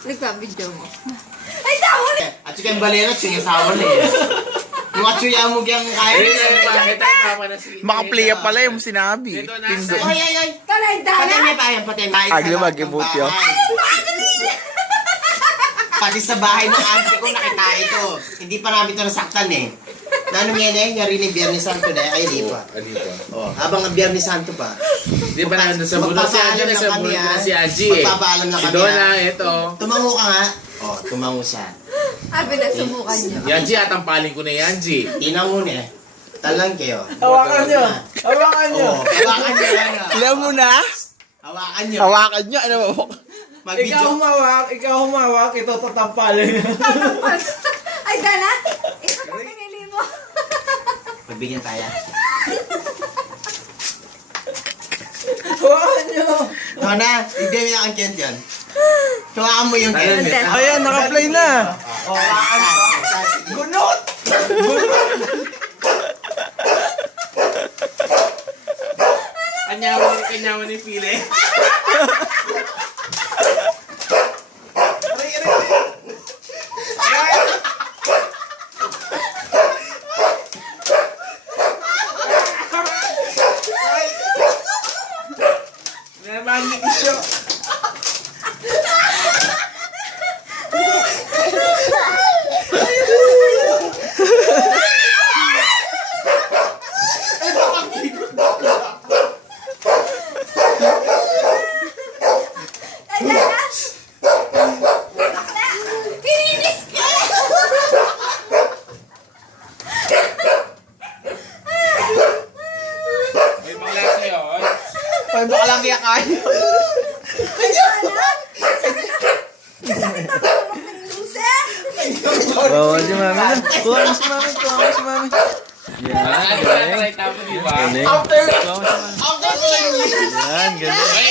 Nagpa-video mo. Ay, tawon! At yung balena, yung sawa na eh. Yung atsuy amog yung kaya. Makaplaya pala yung sinabi. Pindo. Ay. Talay dana! Patay may payan, patay may Agli mag-ibot yun. Pati sa bahay ng auntie ko nakita ito. Hindi pa namin ito nasaktan eh. Nanong yan eh, yung rin Biyernes Santo na ay di pa. Oh, habang ang Biyernes Santo pa. Di ba na nasa bulo si Angie, nasa bulo na si Angie eh. Magpapaalam na Si kami. Donna, ito. Tumango ka nga. Oh, tumango siya. Abi na subukan niyo. Yanji, atampaling ko na Yanji. Tinangon eh. Talang kayo. Hawakan nyo. Hawakan nyo. Oh, hawakan nyo lang. Alam mo na? Hawakan nyo. Hawakan nyo. Ano mo? Ikaw humawak, ito tatampalin. Ay, dana! Ito pa pinili mo. Pagbigyan tayo. Hawakan nyo. Donna, ibigay mo na ang Kent yan. Hawakan mo yung Kent. Ayan, naka-play na. Hawakan mo. Gunot! Kanyawan ni Pile. Naman ni Isyo. Ay, dana! Bakla! Pininis ka! May bakla sa'yo. Ay, baka lang kaya kayo. Kasakit na ba ako ng loser? Oo, si mami na. Kuha mo si mami. Kuha mo si mami. Ay, tama di ba? Galing. After Kuha mo si mami. ko lang yun. Yan, galing. Ay,